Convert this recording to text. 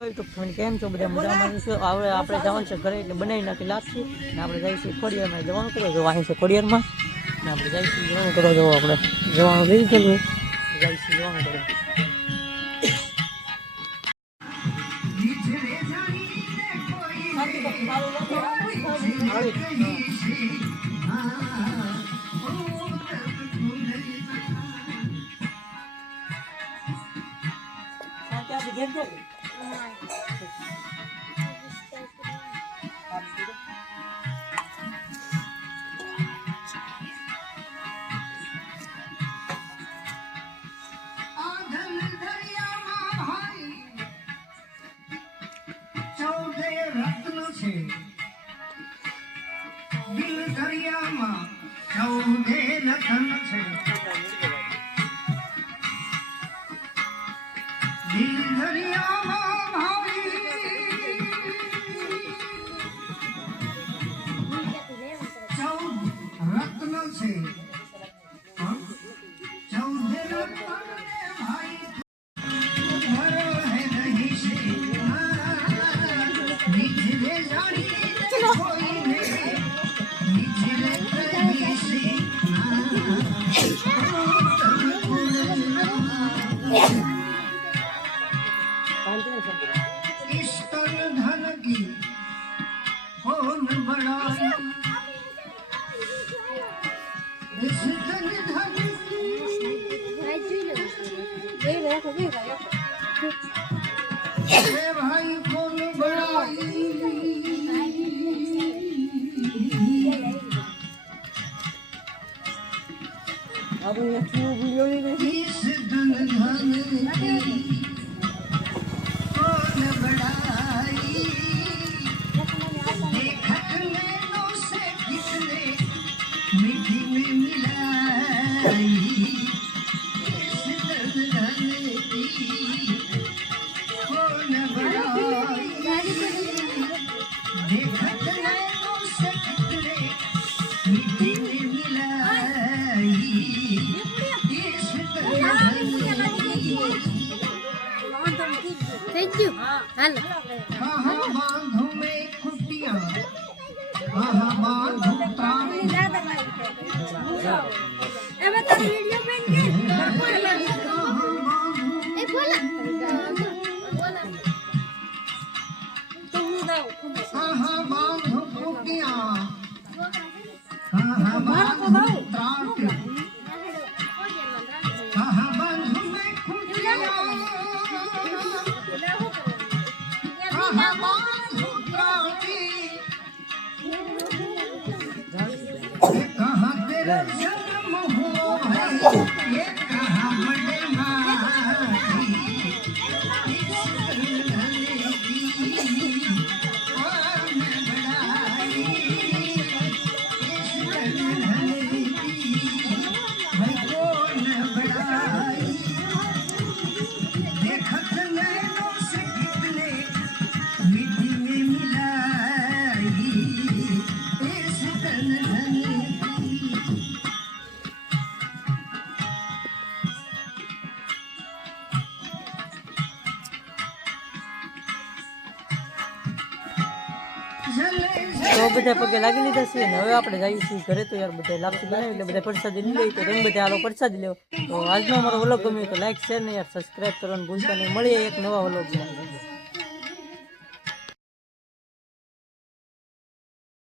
તો ફોન કેમ છો બધા મજામાં છો? હવે આપણે જવાનું છે ઘરે એટલે બનાવી નાખી લાગશે ને આપણે જઈશું ખોડિયારમાં જવાનું કરો જો અહીં છે ખોડિયારમાં ને આપણે જઈશું જવાનું કરો જો આપણે જવાનું લઈ ગયેલું જઈશું જવાનું કરો દિલ દરિયામાં ચૌદે રતન છે દિલ દરિયામાં ભાઈ ચૌદ રત્ન છે ચૌદે રત્ન ભાઈ ભરો હે નહીં છે નીચે જાણી કોઈને धन की कौन बढ़ाई इस धन की भाई कौन बढ़ाई अब ये क्यों वीडियो नहीं देखी इस धन की कौन बढ़ाई देखत नैनों से किसने मीठी में मिलाई इस धन की कौन बढ़ाई देखत नैनों से किसने मीठी में मिलाई इस धन थैंक यू हेलो कहाँ बांधू में कुटिया कहाँ बांधू प्राण ए बता वीडियो में के ए बोला तुम दाओ कहाँ बांधू कुटिया कहाँ बांधू प्राण कहाँ बांधू में कुटिया कहाँ बांधू प्राण कहाँ तेरा जन्म हुआ है ये कहाँ बड़े मारी देखत नैनों से कितने मिट्टी में मिलाई इस धन તો બધા પગે લાગી લીધા છે ને હવે આપણે જઈશું ઘરે તો યાર બધા લાપસી બનાવી એટલે બધા પ્રસાદી નહીં લઈ તો તમે બધા આલો પ્રસાદી લેવો તો આજનો અમારો વ્લોગ ગમ્યો તો લાઈક શેર ને યાર સબસ્ક્રાઈબ કરવાનું ભૂલતા નહીં મળીએ એક નવા વ્લોગ